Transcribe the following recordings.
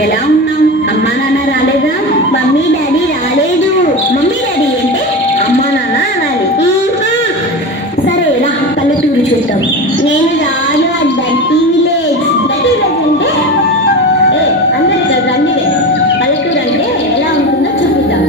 ఎలా ఉన్నావు? అమ్మా నాన్న రాలేదా? మమ్మీ డాడీ రాలేదు. మమ్మీ డాడీ అంటే అమ్మా నాన్న అనాలి. సరే రా పల్లెటూరు చూద్దాం. నేను రాను. Dirty village. డర్టీ విలేజ్ అంటే అందరు కదా రండివే. పల్లెటూరు అంటే ఎలా ఉంటుందో చూపిద్దాం.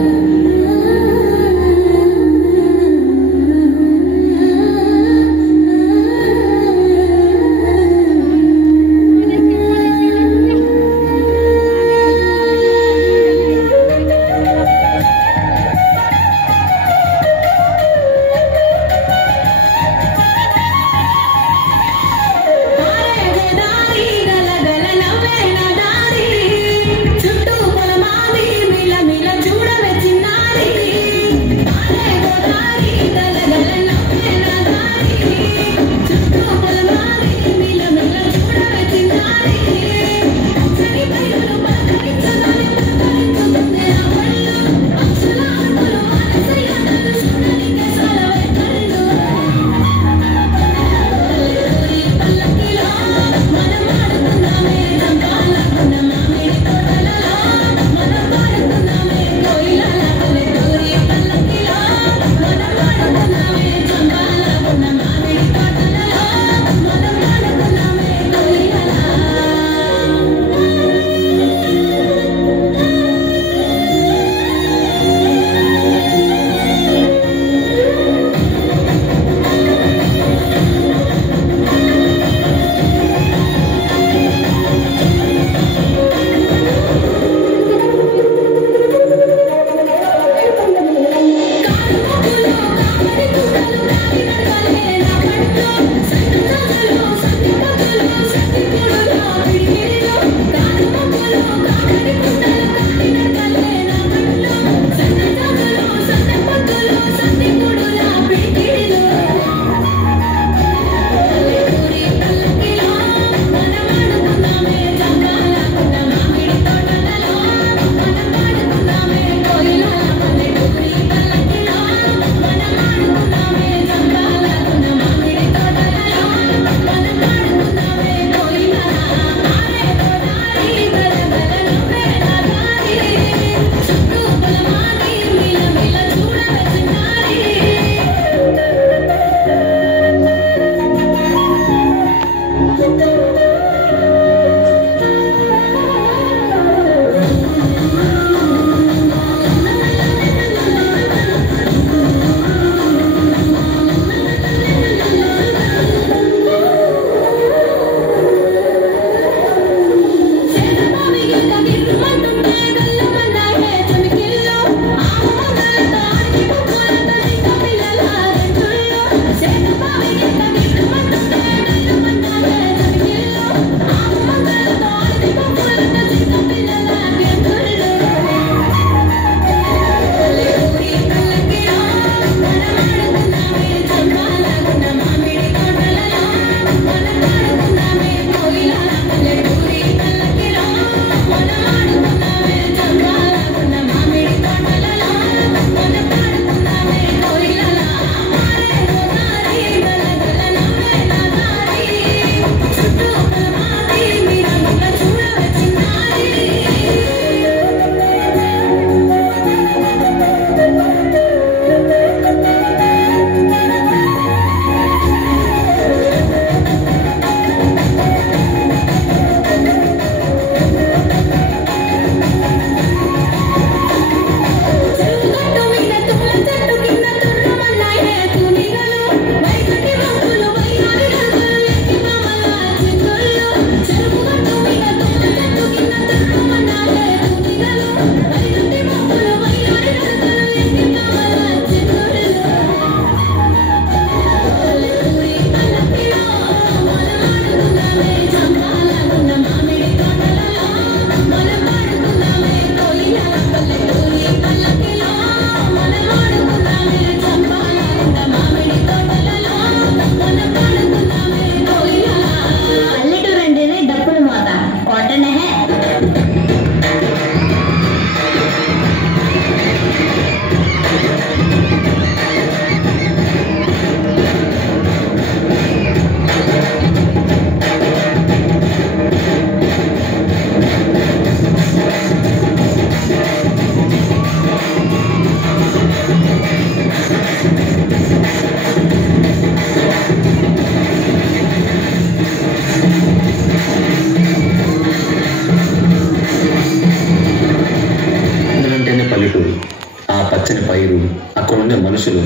మనుషులు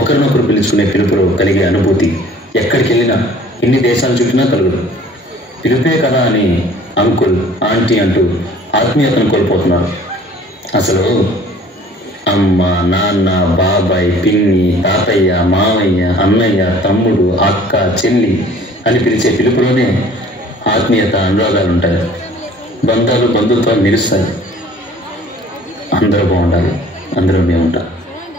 ఒకరినొకరు పిలుచుకునే పిలుపులో కలిగే అనుభూతి ఎక్కడికి వెళ్ళినా, ఎన్ని దేశాలు చుట్టినా కలుగుదు. పిలుపే కదా అని అంకుల్, ఆంటీ అంటూ ఆత్మీయతను కోల్పోతున్నారు. అసలు అమ్మ, నాన్న, బాబాయ్, పిన్ని, తాతయ్య, మామయ్య, అన్నయ్య, తమ్ముడు, అక్క, చెల్లి అని పిలిచే పిలుపులోనే ఆత్మీయత, అనురాగాలు ఉంటాయి. బంధాలు, బంధుత్వాలు నిలుస్తాయి. అందరూ బాగుండాలి, అందరూ మేము ఉంటాం.